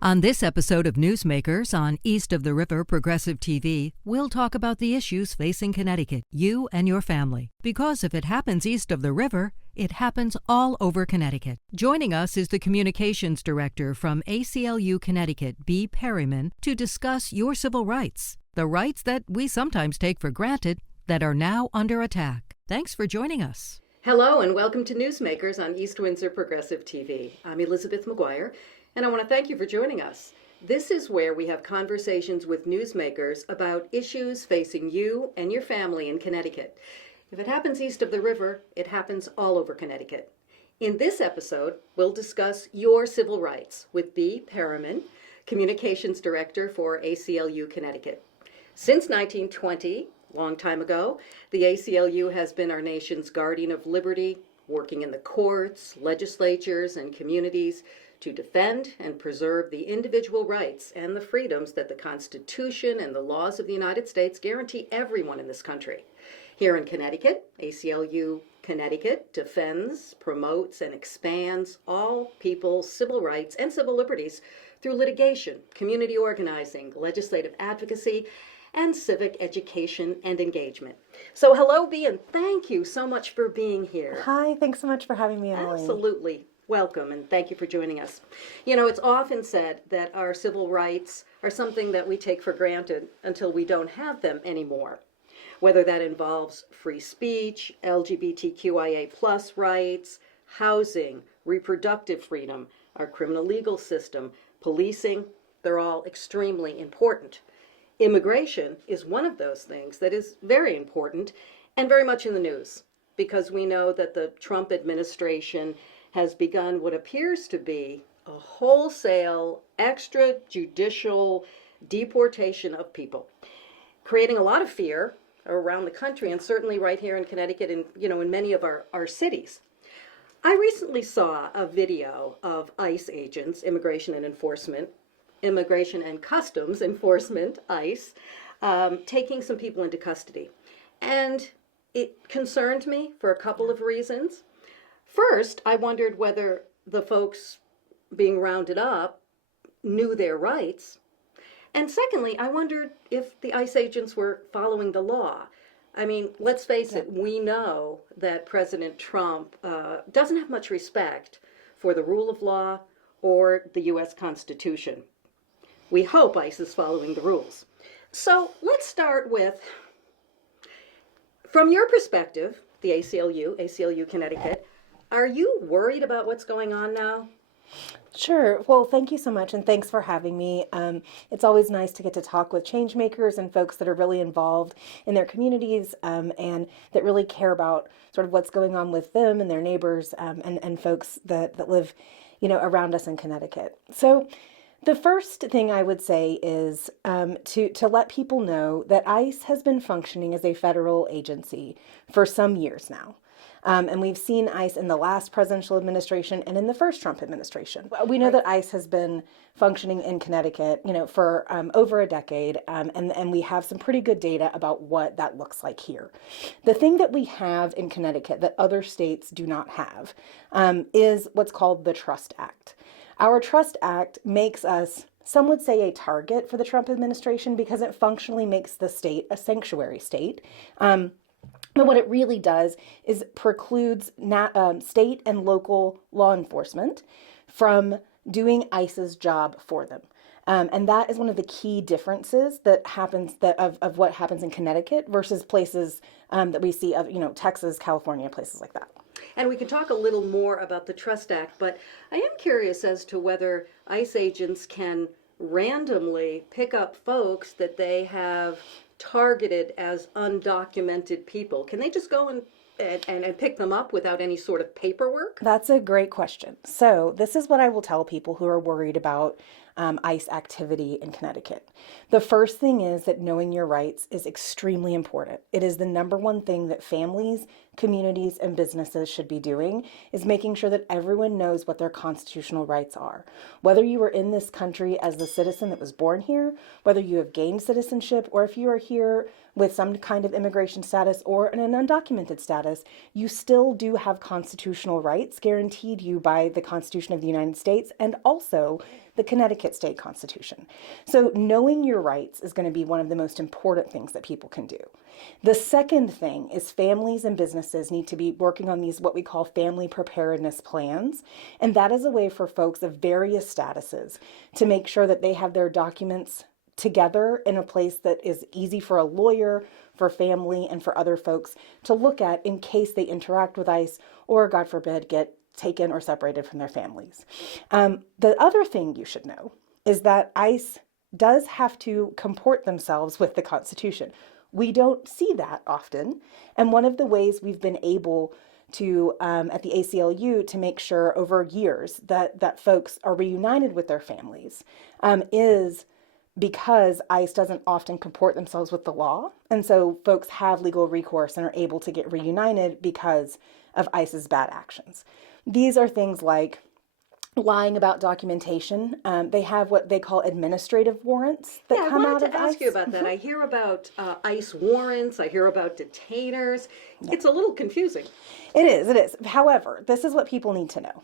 On this episode of Newsmakers on East of the River Progressive TV, we'll talk about the issues facing Connecticut, you and your family. Because if it happens east of the river, it happens all over Connecticut. Joining us is the Communications Director from ACLU Connecticut, B. Perryman, to discuss your civil rights, the rights that we sometimes take for granted that are now under attack. Thanks for joining us. Hello and welcome to Newsmakers on East Windsor Progressive TV. I'm Elizabeth McGuire, and I want to thank you for joining us. This is where we have conversations with newsmakers about issues facing you and your family in Connecticut. If it happens east of the river, it happens all over Connecticut. In this episode, we'll discuss your civil rights with B. Perryman, Communications Director for ACLU Connecticut. Since 1920, long time ago, the ACLU has been our nation's guardian of liberty, working in the courts, legislatures, and communities to defend and preserve the individual rights and the freedoms that the Constitution and the laws of the United States guarantee everyone in this country. Here in Connecticut, ACLU Connecticut defends, promotes, and expands all people's civil rights and civil liberties through litigation, community organizing, legislative advocacy, and civic education and engagement. So hello, B, and thank you so much for being here. Hi, thanks so much for having me, Emily. Absolutely. Welcome, and thank you for joining us. You know, it's often said that our civil rights are something that we take for granted until we don't have them anymore. Whether that involves free speech, LGBTQIA+ rights, housing, reproductive freedom, our criminal legal system, policing, they're all extremely important. Immigration is one of those things that is very important and very much in the news, because we know that the Trump administration has begun what appears to be a wholesale extrajudicial deportation of people, creating a lot of fear around the country and certainly right here in Connecticut and, in many of our cities. I recently saw a video of ICE agents, Immigration and Customs Enforcement, ICE, taking some people into custody. And it concerned me for a couple of reasons. First, I wondered whether the folks being rounded up knew their rights. And secondly, I wondered if the ICE agents were following the law. I mean, let's face it, we know that President Trump doesn't have much respect for the rule of law or the U.S. Constitution. We hope ICE is following the rules. So let's start with, from your perspective, the ACLU Connecticut, are you worried about what's going on now? Sure. Well, thank you so much, and thanks for having me. It's always nice to get to talk with change makers and folks that are really involved in their communities and that really care about sort of what's going on with them and their neighbors and folks that live, around us in Connecticut. So the first thing I would say is to let people know that ICE has been functioning as a federal agency for some years now. And we've seen ICE in the last presidential administration and in the first Trump administration. We know that ICE has been functioning in Connecticut, for over a decade, and we have some pretty good data about what that looks like here. The thing that we have in Connecticut that other states do not have is what's called the Trust Act. Our Trust Act makes us, some would say, a target for the Trump administration because it functionally makes the state a sanctuary state. But what it really does is precludes state and local law enforcement from doing ICE's job for them. And that is one of the key differences that happens of what happens in Connecticut versus places that we see of, Texas, California, places like that. And we can talk a little more about the Trust Act, but I am curious as to whether ICE agents can randomly pick up folks that they have targeted as undocumented people. Can they just go and pick them up without any sort of paperwork? That's a great question. So this is what I will tell people who are worried about ICE activity in Connecticut. The first thing is that knowing your rights is extremely important. It is the number one thing that families, communities, and businesses should be doing, is making sure that everyone knows what their constitutional rights are. Whether you are in this country as the citizen that was born here, whether you have gained citizenship, or if you are here with some kind of immigration status or an undocumented status, status, you still do have constitutional rights guaranteed you by the Constitution of the United States and also the Connecticut State Constitution. So knowing your rights is going to be one of the most important things that people can do. The second thing is families and businesses need to be working on these what we call family preparedness plans. And that is a way for folks of various statuses to make sure that they have their documents together in a place that is easy for a lawyer, for family, and for other folks to look at in case they interact with ICE or, God forbid, get taken or separated from their families. The other thing you should know is that ICE does have to comport themselves with the Constitution. We don't see that often. And one of the ways we've been able to, at the ACLU, to make sure over years that folks are reunited with their families is because ICE doesn't often comport themselves with the law. And so folks have legal recourse and are able to get reunited because of ICE's bad actions. These are things like lying about documentation. They have what they call administrative warrants that come out of ICE. I wanted to ask you about that. I hear about ICE warrants. I hear about detainers. Yeah. It's a little confusing. It is. However, this is what people need to know.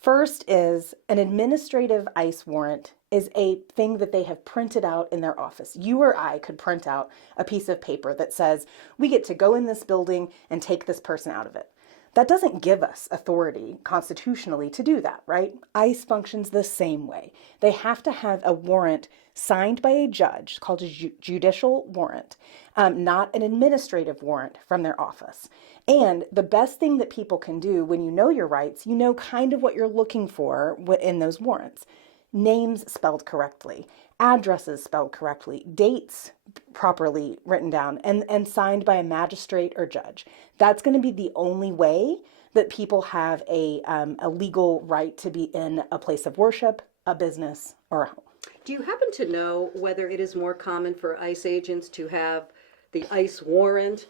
First is an administrative ICE warrant is a thing that they have printed out in their office. You or I could print out a piece of paper that says, we get to go in this building and take this person out of it. That doesn't give us authority constitutionally to do that, right? ICE functions the same way. They have to have a warrant signed by a judge called a judicial warrant, not an administrative warrant from their office. And the best thing that people can do when you know your rights, you know kind of what you're looking for in those warrants. Names spelled correctly, addresses spelled correctly, dates properly written down, and signed by a magistrate or judge. That's going to be the only way that people have a legal right to be in a place of worship, a business, or a home. Do you happen to know whether it is more common for ICE agents to have the ICE warrant,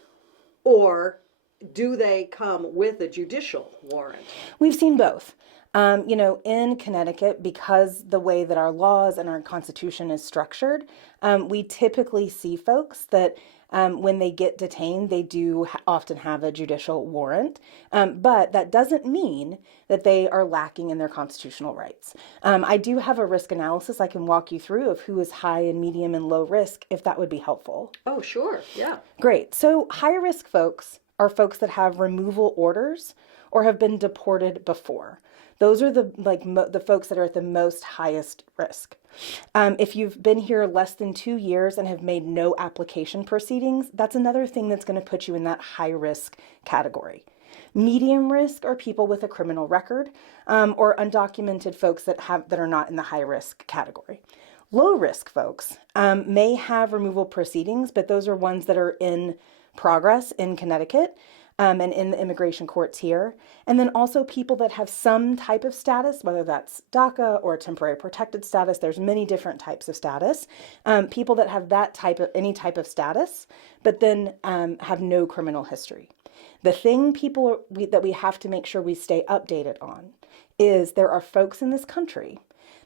or do they come with a judicial warrant? We've seen both. In Connecticut, because the way that our laws and our Constitution is structured, we typically see folks that when they get detained, they do often have a judicial warrant, but that doesn't mean that they are lacking in their constitutional rights. I do have a risk analysis I can walk you through of who is high and medium and low risk, if that would be helpful. Oh, sure. Yeah. Great. So high risk folks are folks that have removal orders or have been deported before. Those are the folks that are at the most highest risk. If you've been here less than 2 years and have made no application proceedings, that's another thing that's going to put you in that high risk category. Medium risk are people with a criminal record, or undocumented folks that are not in the high risk category. Low risk folks may have removal proceedings, but those are ones that are in progress in Connecticut. And in the immigration courts here. And then also people that have some type of status, whether that's DACA or temporary protected status. There's many different types of status. People that have any type of status, but then have no criminal history. The thing that we have to make sure we stay updated on is there are folks in this country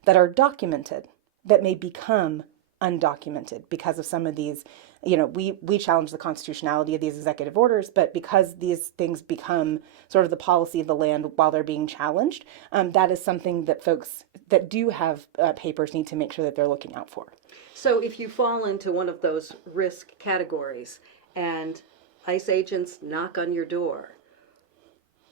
that are documented that may become undocumented because of some of these. We challenge the constitutionality of these executive orders, but because these things become sort of the policy of the land while they're being challenged, that is something that folks that do have papers need to make sure that they're looking out for. So if you fall into one of those risk categories and ICE agents knock on your door,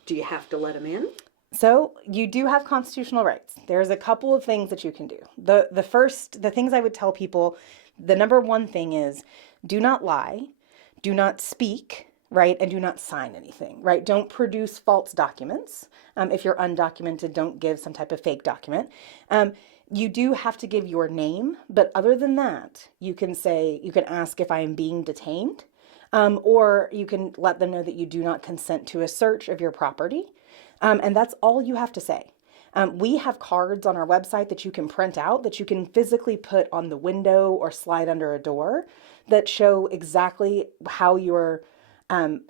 do you have to let them in? So you do have constitutional rights. There's a couple of things that you can do. The things I would tell people, the number one thing is, do not lie, do not speak, right, and do not sign anything, right? Don't produce false documents. If you're undocumented, don't give some type of fake document. You do have to give your name, but other than that, you can ask if I am being detained, or you can let them know that you do not consent to a search of your property, and that's all you have to say. We have cards on our website that you can print out, that you can physically put on the window or slide under a door that show exactly how you're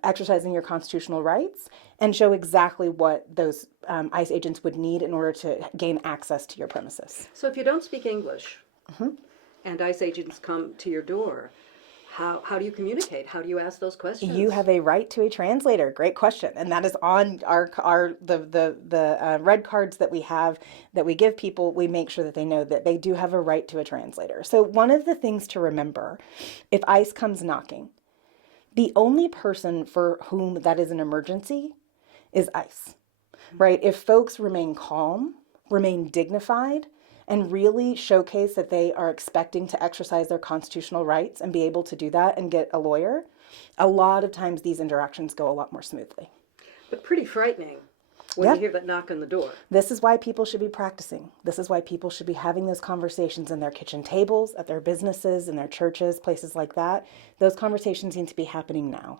exercising your constitutional rights and show exactly what those ICE agents would need in order to gain access to your premises. So if you don't speak English and ICE agents come to your door, How do you communicate? How do you ask those questions? You have a right to a translator. Great question, and that is on the red cards that we have that we give people. We make sure that they know that they do have a right to a translator. So one of the things to remember, if ICE comes knocking, the only person for whom that is an emergency is ICE, right? If folks remain calm, remain dignified, and really showcase that they are expecting to exercise their constitutional rights and be able to do that and get a lawyer, a lot of times these interactions go a lot more smoothly. But pretty frightening when you hear that knock on the door. This is why people should be practicing. This is why people should be having those conversations in their kitchen tables, at their businesses, in their churches, places like that. Those conversations need to be happening now.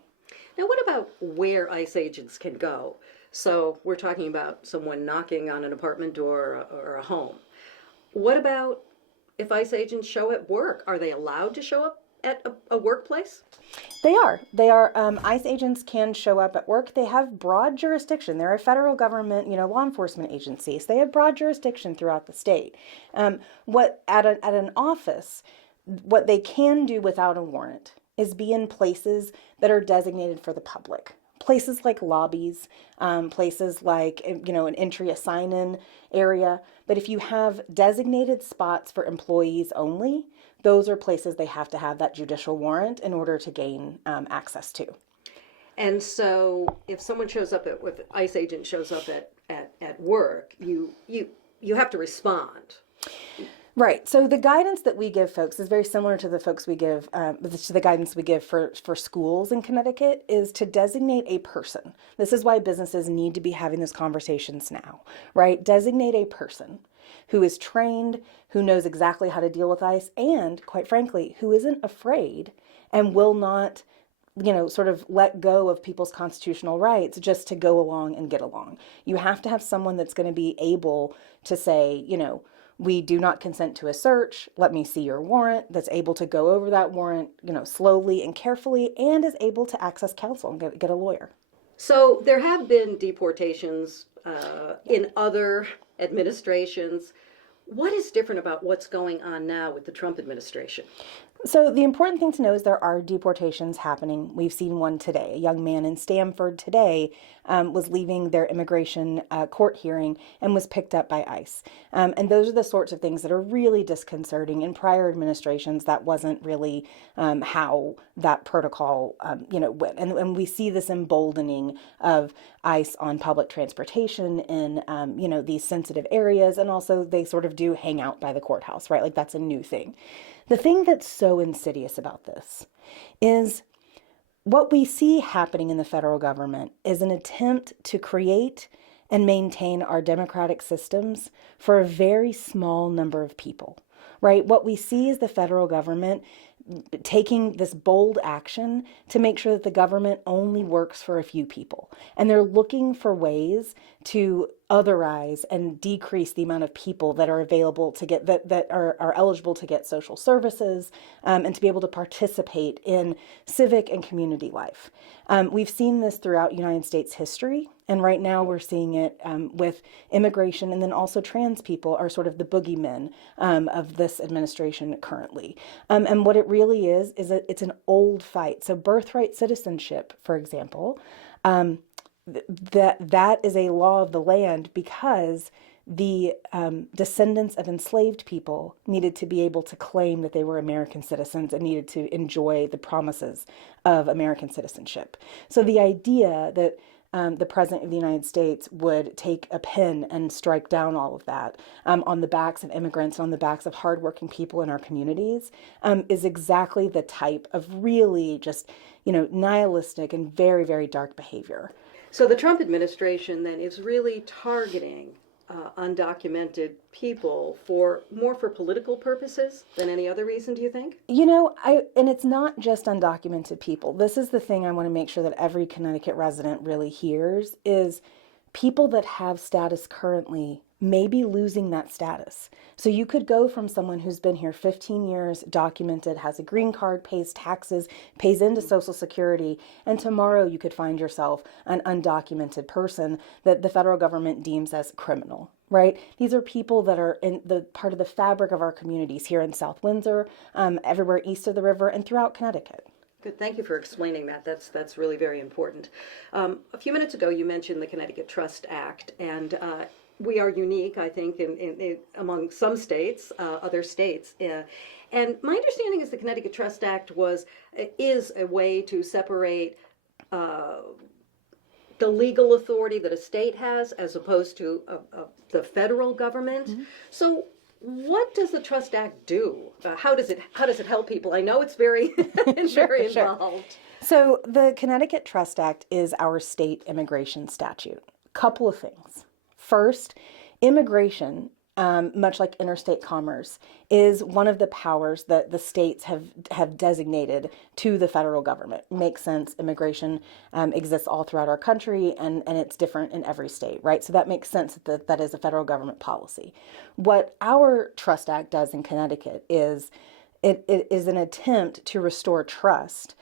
Now, what about where ICE agents can go? So we're talking about someone knocking on an apartment door or a home. What about if ICE agents show at work? Are they allowed to show up at a workplace? They are. ICE agents can show up at work. They have broad jurisdiction. They're a federal government, law enforcement agency. So they have broad jurisdiction throughout the state. What at an office, what they can do without a warrant is be in places that are designated for the public. Places like lobbies, places like, an entry assign-in area. But if you have designated spots for employees only, those are places they have to have that judicial warrant in order to gain access to. And so if someone shows up if an ICE agent shows up at work, you have to respond. Right. So the guidance that we give folks is very similar to the guidance we give for schools in Connecticut, is to designate a person. This is why businesses need to be having those conversations now, right? Designate a person who is trained, who knows exactly how to deal with ICE, and quite frankly, who isn't afraid and will not, sort of let go of people's constitutional rights just to go along and get along. You have to have someone that's going to be able to say, we do not consent to a search. Let me see your warrant. That's able to go over that warrant, slowly and carefully, and is able to access counsel and get a lawyer. So there have been deportations in other administrations. What is different about what's going on now with the Trump administration? So the important thing to know is there are deportations happening. We've seen one today. A young man in Stamford today was leaving their immigration court hearing and was picked up by ICE. And those are the sorts of things that are really disconcerting. In prior administrations, that wasn't really how that protocol, went. And we see this emboldening of ICE on public transportation in, these sensitive areas. And also they sort of do hang out by the courthouse, right? Like that's a new thing. The thing that's so insidious about this is what we see happening in the federal government is an attempt to create and maintain our democratic systems for a very small number of people, right? What we see is the federal government taking this bold action to make sure that the government only works for a few people. And they're looking for ways to otherize and decrease the amount of people that are available to get that are eligible to get social services and to be able to participate in civic and community life. We've seen this throughout United States history, and right now we're seeing it with immigration, and then also trans people are sort of the boogeymen of this administration currently. And what it really is that it's an old fight. So birthright citizenship, for example, that is a law of the land because the descendants of enslaved people needed to be able to claim that they were American citizens and needed to enjoy the promises of American citizenship. So the idea that the President of the United States would take a pen and strike down all of that on the backs of immigrants, on the backs of hardworking people in our communities, is exactly the type of really just, nihilistic and very, very dark behavior. So the Trump administration then is really targeting undocumented people more for political purposes than any other reason, do you think? And it's not just undocumented people. This is the thing I want to make sure that every Connecticut resident really hears is people that have status currently may be losing that status. So you could go from someone who's been here 15 years, documented, has a green card, pays taxes, pays into Social Security, and tomorrow you could find yourself an undocumented person that the federal government deems as criminal, right? These are people that are in the part of the fabric of our communities here in South Windsor, everywhere east of the river, and throughout Connecticut. Good. Thank you for explaining that. That's really very important. A few minutes ago, you mentioned the Connecticut Trust Act, and we are unique, I think, in among some states, other states. And my understanding is the Connecticut Trust Act is a way to separate the legal authority that a state has as opposed to the federal government. Mm-hmm. So what does the Trust Act do? How does it help people? I know it's very very involved. So the Connecticut Trust Act is our state immigration statute. Couple of things. First, immigration, much like interstate commerce, is one of the powers that the states have designated to the federal government. Makes sense. Immigration exists all throughout our country, and it's different in every state, right? So that makes sense that is a federal government policy. What our Trust Act does in Connecticut is it is an attempt to restore trust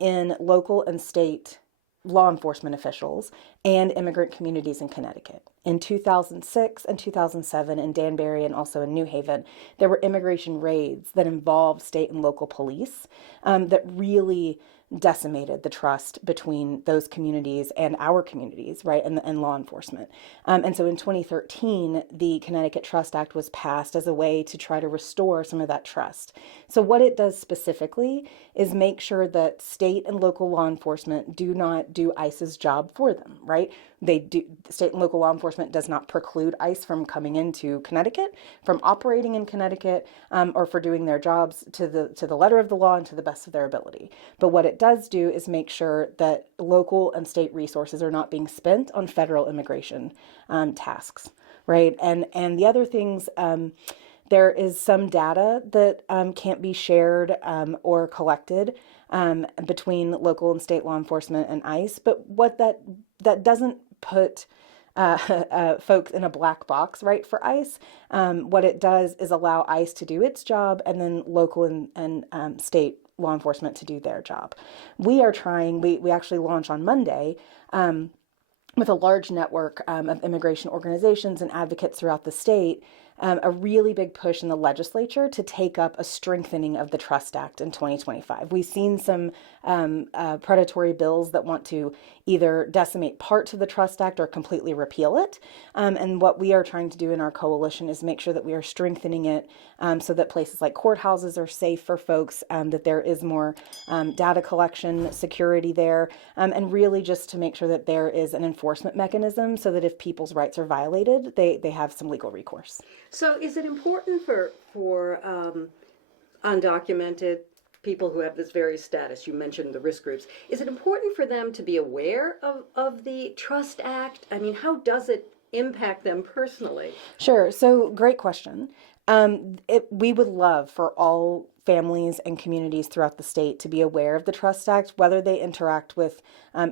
in local and state law enforcement officials and immigrant communities in Connecticut. In 2006 and 2007 in Danbury and also in New Haven, there were immigration raids that involved state and local police that really decimated the trust between those communities and our communities, right, and law enforcement. And so in 2013, the Connecticut Trust Act was passed as a way to try to restore some of that trust. So what it does specifically is make sure that state and local law enforcement do not do ICE's job for them, right? State and local law enforcement does not preclude ICE from coming into Connecticut, from operating in Connecticut, or for doing their jobs to the letter of the law and to the best of their ability. But what it does do is make sure that local and state resources are not being spent on federal immigration tasks, right? And the other things, there is some data that can't be shared or collected between local and state law enforcement and ICE. But what that doesn't put folks in a black box, right, for ICE. What it does is allow ICE to do its job and then local and state law enforcement to do their job. We are trying, we actually launch on Monday with a large network of immigration organizations and advocates throughout the state, a really big push in the legislature to take up a strengthening of the Trust Act in 2025. We've seen some predatory bills that want to either decimate parts of the Trust Act or completely repeal it. And what we are trying to do in our coalition is make sure that we are strengthening it so that places like courthouses are safe for folks, that there is more data collection security there, and really just to make sure that there is an enforcement mechanism so that if people's rights are violated, they have some legal recourse. So is it important for undocumented people who have this various status, you mentioned the risk groups, is it important for them to be aware of the Trust Act? I mean, how does it impact them personally? Sure. So great question. We would love for all families and communities throughout the state to be aware of the Trust Act, whether they interact with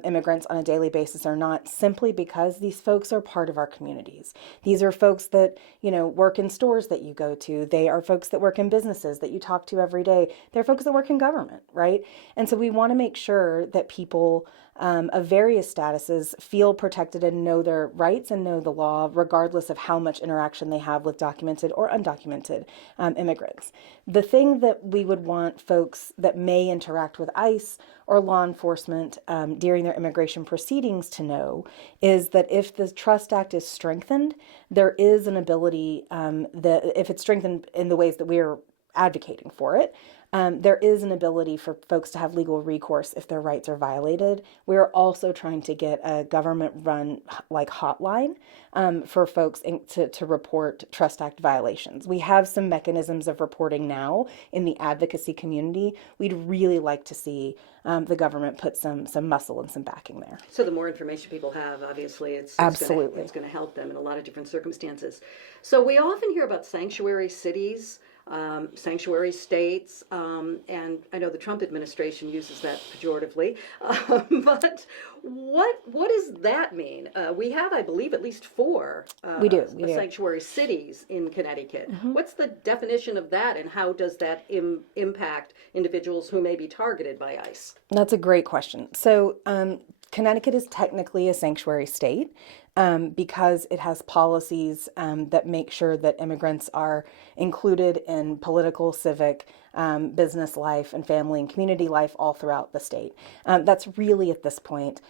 immigrants on a daily basis or not, simply because these folks are part of our communities. These are folks that, work in stores that you go to. They are folks that work in businesses that you talk to every day. They're folks that work in government, right? And so we want to make sure that people of various statuses feel protected and know their rights and know the law, regardless of how much interaction they have with documented or undocumented immigrants. The thing that we would want folks that may interact with ICE or law enforcement during their immigration proceedings to know is that if the Trust Act is strengthened, there is an ability that if it's strengthened in the ways that we are advocating for it, there is an ability for folks to have legal recourse if their rights are violated. We are also trying to get a government-run hotline for folks to report Trust Act violations. We have some mechanisms of reporting now in the advocacy community. We'd really like to see the government put some muscle and some backing there. So the more information people have, obviously, it's absolutely going to help them in a lot of different circumstances. So we often hear about sanctuary cities. sanctuary states, and I know the Trump administration uses that pejoratively, but what does that mean? We have, I believe, at least four We do. sanctuary cities in Connecticut. What's the definition of that, and how does that impact individuals who may be targeted by ICE? That's a great question. So Connecticut is technically a sanctuary state because it has policies that make sure that immigrants are included in political, civic, business life, and family and community life all throughout the state. That's really at this point,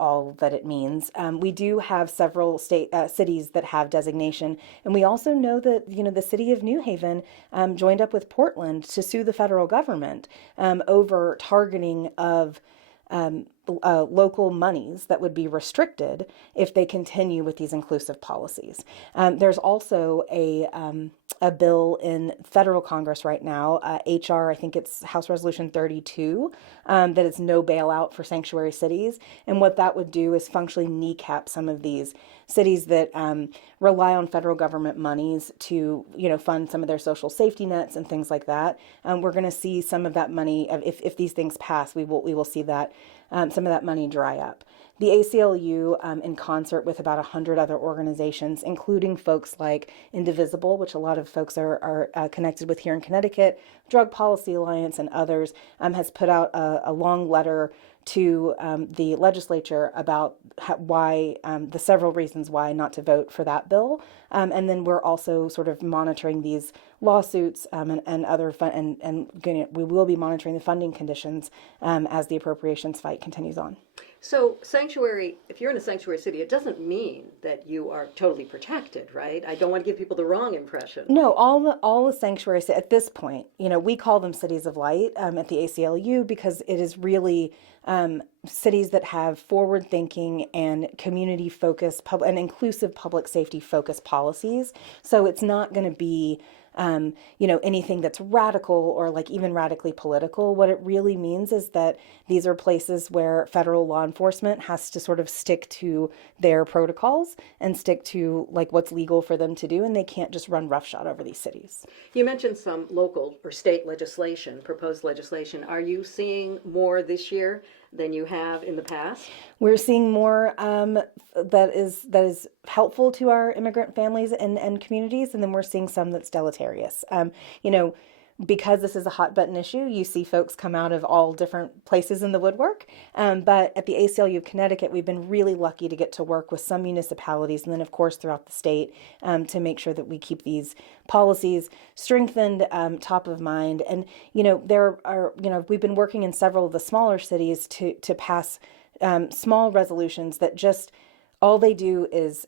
all that it means. We do have several cities that have designation, and we also know that the city of New Haven joined up with Portland to sue the federal government over targeting of local monies that would be restricted if they continue with these inclusive policies. There's also a bill in federal Congress right now, HR, I think it's House Resolution 32, that is no bailout for sanctuary cities. And what that would do is functionally kneecap some of these cities that rely on federal government monies to, fund some of their social safety nets and things like that. We're going to see some of that money, if these things pass, we will see that some of that money dry up. The ACLU, in concert with about 100 other organizations, including folks like Indivisible, which a lot of folks are connected with here in Connecticut, Drug Policy Alliance, and others, has put out a long letter to the legislature about why, the several reasons why not to vote for that bill. And then we're also sort of monitoring these lawsuits and other we will be monitoring the funding conditions as the appropriations fight continues on. So if you're in a sanctuary city, it doesn't mean that you are totally protected, right? I don't want to give people the wrong impression. No, all the sanctuary cities at this point, we call them cities of light at the ACLU because it is really cities that have forward-thinking and community-focused and inclusive public safety-focused policies. So it's not going to be anything that's radical or like even radically political. What it really means is that these are places where federal law enforcement has to sort of stick to their protocols and stick to like what's legal for them to do, and they can't just run roughshod over these cities. You mentioned some local or state legislation, proposed legislation. Are you seeing more this year than you have in the past? We're seeing more that is helpful to our immigrant families and communities, and then we're seeing some that's deleterious. Because this is a hot button issue, you see folks come out of all different places in the woodwork. But at the ACLU of Connecticut, we've been really lucky to get to work with some municipalities and then, of course, throughout the state to make sure that we keep these policies strengthened, top of mind. And, we've been working in several of the smaller cities to pass small resolutions that just all they do is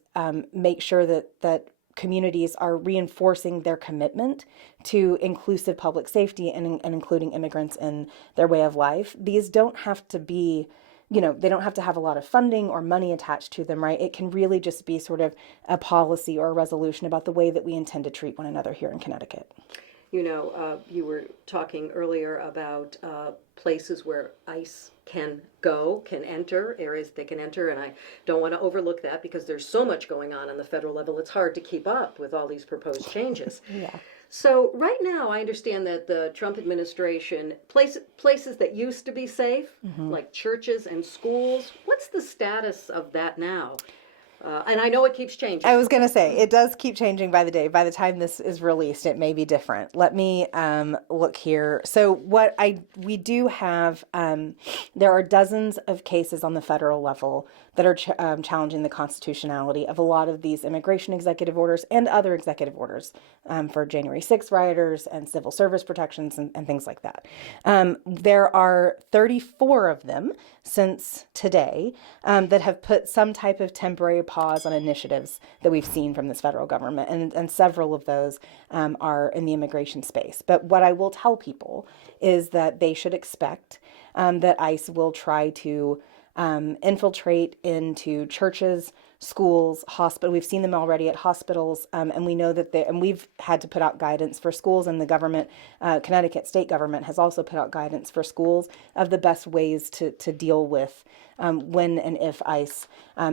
make sure that communities are reinforcing their commitment to inclusive public safety and including immigrants in their way of life. These don't have to be, they don't have to have a lot of funding or money attached to them, right? It can really just be sort of a policy or a resolution about the way that we intend to treat one another here in Connecticut. You were talking earlier about places where ICE can enter, areas they can enter, and I don't want to overlook that because there's so much going on the federal level. It's hard to keep up with all these proposed changes. Yeah. So right now, I understand that the Trump administration, places that used to be safe, like churches and schools, what's the status of that now? And I know it keeps changing. I was going to say, it does keep changing by the day. By the time this is released, it may be different. Let me look here. So we do have, there are dozens of cases on the federal level that are challenging the constitutionality of a lot of these immigration executive orders and other executive orders for January 6th rioters and civil service protections and things like that. There are 34 of them since today that have put some type of temporary pause on initiatives that we've seen from this federal government, and several of those are in the immigration space. But what I will tell people is that they should expect that ICE will try to infiltrate into churches, schools, hospital. We've seen them already at hospitals, and we know that and we've had to put out guidance for schools, and the government, Connecticut state government has also put out guidance for schools of the best ways to deal with when and if ICE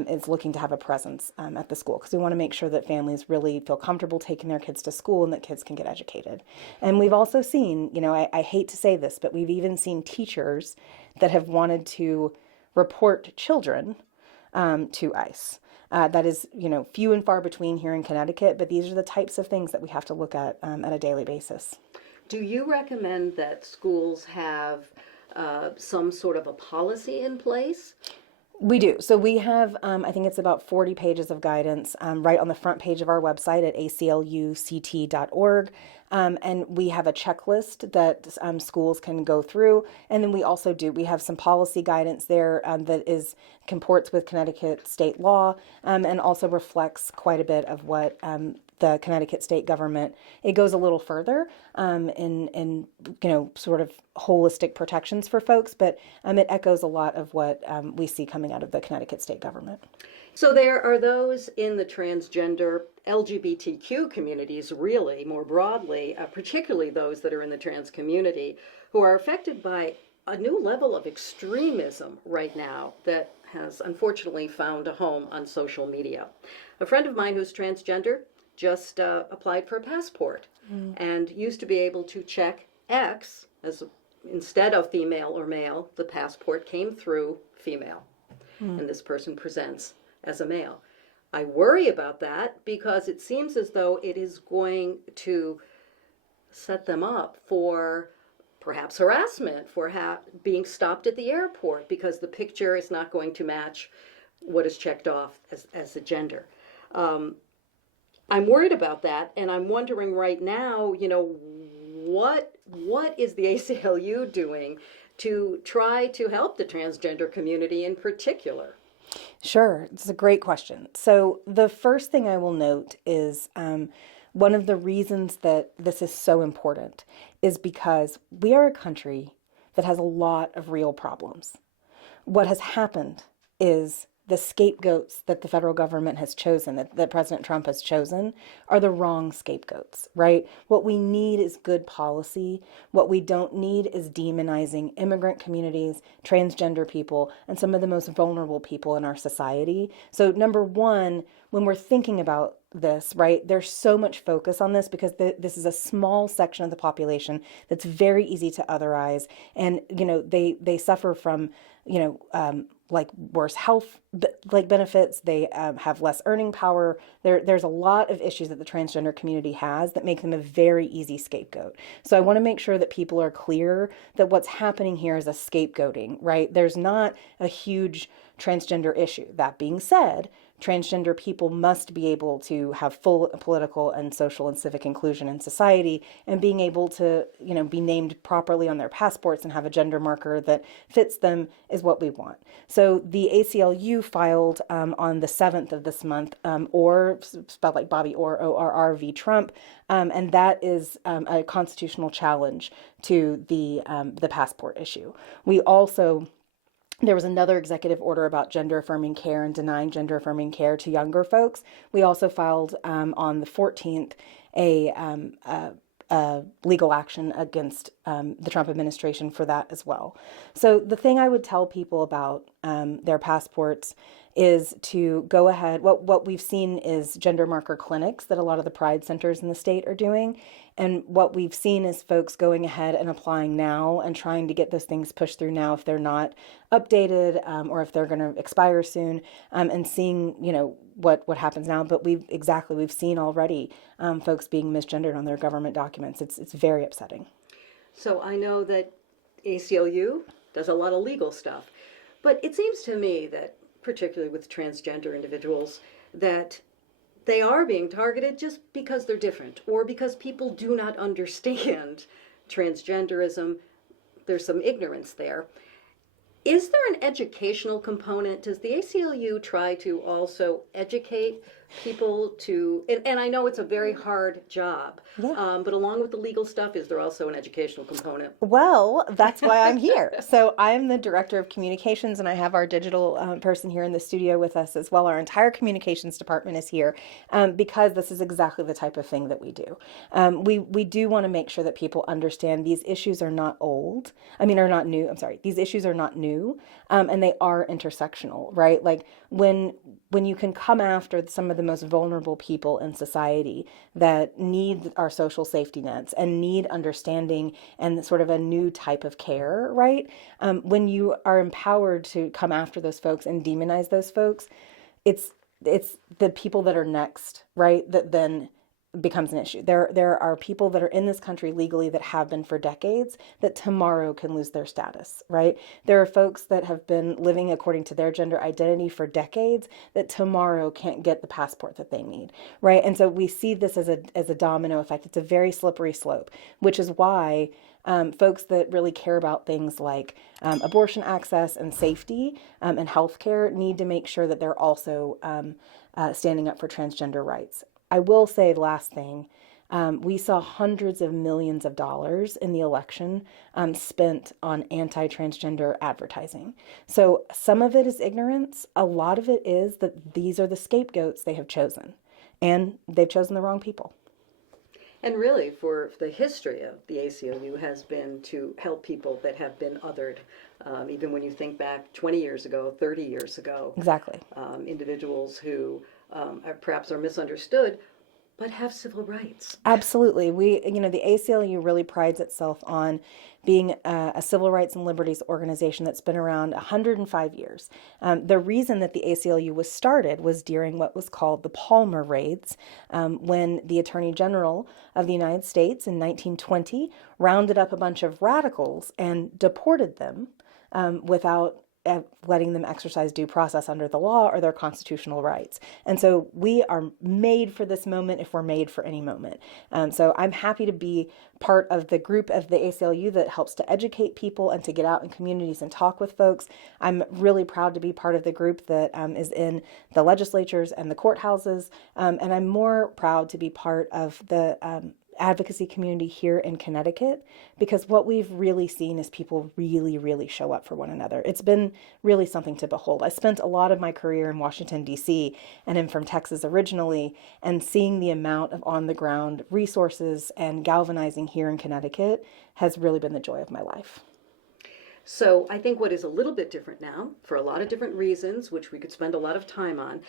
is looking to have a presence at the school, because we want to make sure that families really feel comfortable taking their kids to school and that kids can get educated. And we've also seen, I hate to say this, but we've even seen teachers that have wanted to report children to ICE. That is, few and far between here in Connecticut, but these are the types of things that we have to look at a daily basis. Do you recommend that schools have some sort of a policy in place? We do. So we have, I think it's about 40 pages of guidance right on the front page of our website at ACLU-CT.org. And we have a checklist that schools can go through. And then we also we have some policy guidance there that comports with Connecticut state law and also reflects quite a bit of what the Connecticut state government, it goes a little further in sort of holistic protections for folks, but it echoes a lot of what we see coming out of the Connecticut state government. So there are those in the transgender LGBTQ communities, really more broadly, particularly those that are in the trans community, who are affected by a new level of extremism right now that has unfortunately found a home on social media. A friend of mine who's transgender just applied for a passport and used to be able to check X as instead of female or male, the passport came through female, and this person presents as a male. I worry about that because it seems as though it is going to set them up for perhaps harassment, for being stopped at the airport because the picture is not going to match what is checked off as a gender. I'm worried about that, and I'm wondering right now, what is the ACLU doing to try to help the transgender community in particular? Sure, it's a great question. So the first thing I will note is one of the reasons that this is so important is because we are a country that has a lot of real problems. What has happened is the scapegoats that the federal government has chosen, that President Trump has chosen, are the wrong scapegoats, right? What we need is good policy. What we don't need is demonizing immigrant communities, transgender people, and some of the most vulnerable people in our society. So number one, when we're thinking about this, right, there's so much focus on this because this is a small section of the population that's very easy to otherize. And, they suffer from, like worse health benefits. They have less earning power. There's a lot of issues that the transgender community has that make them a very easy scapegoat. So I want to make sure that people are clear that what's happening here is a scapegoating, right? There's not a huge transgender issue. That being said, transgender people must be able to have full political and social and civic inclusion in society, and being able to, be named properly on their passports and have a gender marker that fits them is what we want. So the ACLU filed on the 7th of this month, or spelled like Bobby Orr v. Trump, and that is a constitutional challenge to the passport issue. There was another executive order about gender-affirming care and denying gender-affirming care to younger folks. We also filed on the 14th a legal action against the Trump administration for that as well. So the thing I would tell people about their passports is to go ahead. What we've seen is gender marker clinics that a lot of the pride centers in the state are doing. And what we've seen is folks going ahead and applying now and trying to get those things pushed through now if they're not updated or if they're going to expire soon, and seeing, what happens now. But we've seen already folks being misgendered on their government documents. It's very upsetting. So I know that ACLU does a lot of legal stuff, but it seems to me that particularly with transgender individuals, that they are being targeted just because they're different or because people do not understand transgenderism. There's some ignorance there. Is there an educational component? Does the ACLU try to also educate people to, and I know it's a very hard job, but along with the legal stuff, is there also an educational component? Well, that's why I'm here. So I'm the Director of Communications, and I have our digital person here in the studio with us as well. Our entire communications department is here because this is exactly the type of thing that we do. We do want to make sure that people understand these issues are not old. Are not new. I'm sorry. These issues are not new, and they are intersectional, right? Like when you can come after some of the most vulnerable people in society that need our social safety nets and need understanding and sort of a new type of care, right? When you are empowered to come after those folks and demonize those folks, it's the people that are next, right, that then becomes an issue. There are people that are in this country legally that have been for decades that tomorrow can lose their status, right? There are folks that have been living according to their gender identity for decades that tomorrow can't get the passport that they need, right? And so we see this as a domino effect. It's a very slippery slope, which is why folks that really care about things like abortion access and safety and healthcare need to make sure that they're also standing up for transgender rights. I will say the last thing, we saw hundreds of millions of dollars in the election spent on anti-transgender advertising. So some of it is ignorance. A lot of it is that these are the scapegoats they have chosen, and they've chosen the wrong people. And really, for the history of the ACLU has been to help people that have been othered. Even when you think back 20 years ago, 30 years ago. Exactly. Individuals who perhaps are misunderstood, but have civil rights. Absolutely. The ACLU really prides itself on being a civil rights and liberties organization that's been around 105 years. The reason that the ACLU was started was during what was called the Palmer Raids, when the Attorney General of the United States in 1920 rounded up a bunch of radicals and deported them without letting them exercise due process under the law or their constitutional rights. And so we are made for this moment if we're made for any moment. So I'm happy to be part of the group of the ACLU that helps to educate people and to get out in communities and talk with folks. I'm really proud to be part of the group that is in the legislatures and the courthouses. And I'm more proud to be part of the advocacy community here in Connecticut, because what we've really seen is people really, really show up for one another. It's been really something to behold. I spent a lot of my career in Washington, D.C., and am from Texas originally, and seeing the amount of on-the-ground resources and galvanizing here in Connecticut has really been the joy of my life. So I think what is a little bit different now, for a lot of different reasons, which we could spend a lot of time on,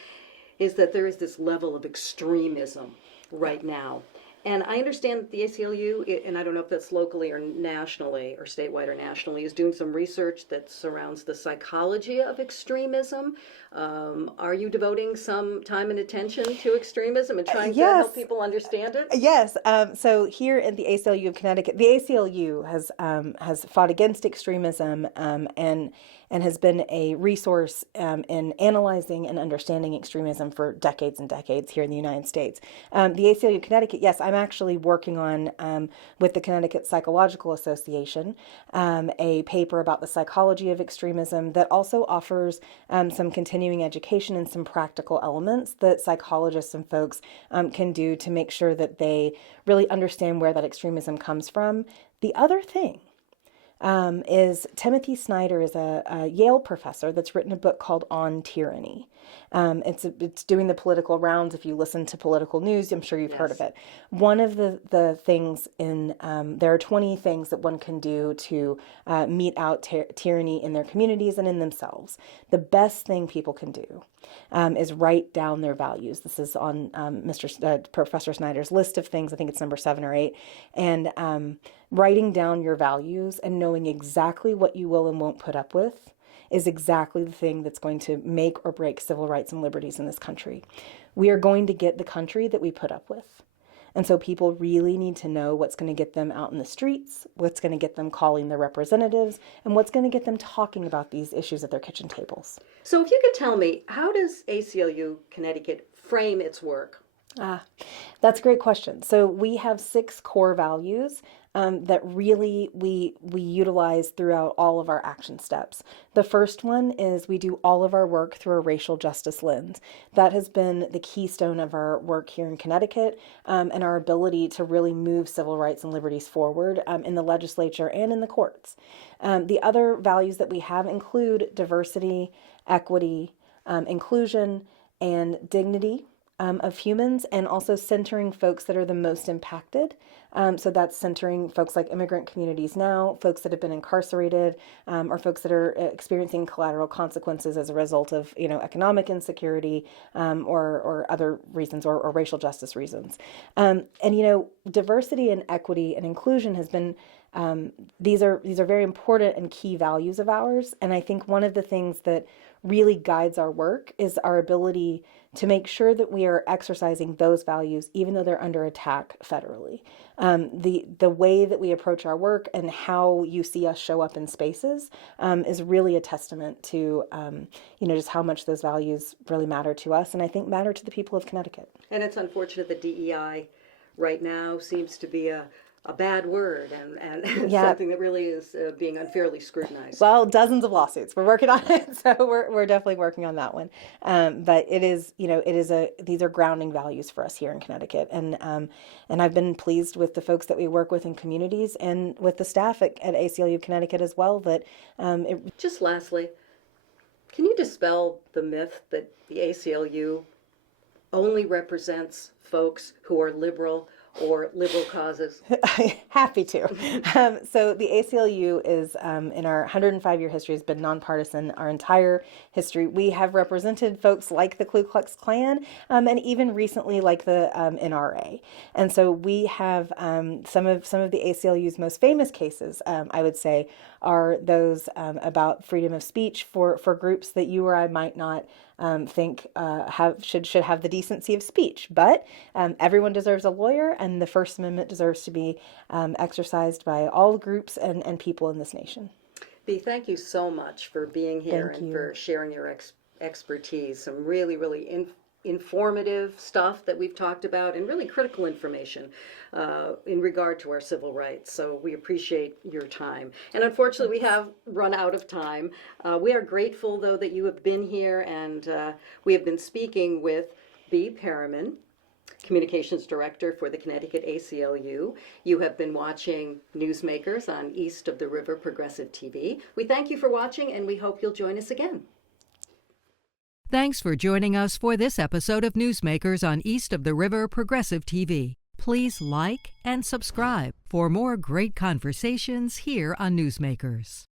is that there is this level of extremism right now. And I understand that the ACLU, and I don't know if that's locally or nationally or statewide or nationally, is doing some research that surrounds the psychology of extremism. Are you devoting some time and attention to extremism and trying to help people understand it? Yes. So here at the ACLU of Connecticut, the ACLU has fought against extremism and has been a resource in analyzing and understanding extremism for decades and decades here in the United States. The ACLU of Connecticut, yes, I'm actually working on, with the Connecticut Psychological Association, a paper about the psychology of extremism that also offers some continuing education and some practical elements that psychologists and folks can do to make sure that they really understand where that extremism comes from. The other thing is Timothy Snyder is a Yale professor that's written a book called On Tyranny. It's doing the political rounds. If you listen to political news, I'm sure you've heard of it. One of the things there are 20 things that one can do to mete out tyranny in their communities and in themselves. The best thing people can do is write down their values. This is on Professor Snyder's list of things. I think it's number 7 or 8. And writing down your values and knowing exactly what you will and won't put up with is exactly the thing that's going to make or break civil rights and liberties in this country. We are going to get the country that we put up with. And so people really need to know what's going to get them out in the streets, what's going to get them calling their representatives, and what's going to get them talking about these issues at their kitchen tables. So if you could tell me, how does ACLU Connecticut frame its work? That's a great question. So we have 6 core values that really we utilize throughout all of our action steps. The first one is we do all of our work through a racial justice lens. That has been the keystone of our work here in Connecticut, and our ability to really move civil rights and liberties forward in the legislature and in the courts. The other values that we have include diversity, equity, inclusion, and dignity of humans, and also centering folks that are the most impacted. So that's centering folks like immigrant communities now, folks that have been incarcerated, or folks that are experiencing collateral consequences as a result of, economic insecurity, or other reasons, or racial justice reasons. And diversity and equity and inclusion has been these are very important and key values of ours. And I think one of the things that really guides our work is our ability to make sure that we are exercising those values, even though they're under attack federally. The way that we approach our work and how you see us show up in spaces is really a testament to, just how much those values really matter to us, and I think matter to the people of Connecticut. And it's unfortunate that DEI right now seems to be a bad word and Yeah. something that really is being unfairly scrutinized. Well, dozens of lawsuits. We're working on it, so we're definitely working on that one. But it is, these are grounding values for us here in Connecticut, and I've been pleased with the folks that we work with in communities and with the staff at ACLU Connecticut as well. That Just lastly, can you dispel the myth that the ACLU only represents folks who are liberal or liberal causes? Happy to. So the ACLU is, in our 105-year history, has been nonpartisan our entire history. We have represented folks like the Ku Klux Klan, and even recently like the NRA. And so we have some of the ACLU's most famous cases, I would say, are those about freedom of speech for groups that you or I might not think should have the decency of speech. But everyone deserves a lawyer, and the First Amendment deserves to be exercised by all groups and people in this nation. Bea, thank you so much for being here Thank and you. for sharing your expertise. Some really, really informative stuff that we've talked about, and really critical information in regard to our civil rights. So we appreciate your time. And unfortunately, we have run out of time. We are grateful, though, that you have been here, and we have been speaking with Bea Perryman, Communications Director for the Connecticut ACLU. You have been watching Newsmakers on East of the River Progressive TV. We thank you for watching, and we hope you'll join us again. Thanks for joining us for this episode of Newsmakers on East of the River Progressive TV. Please like and subscribe for more great conversations here on Newsmakers.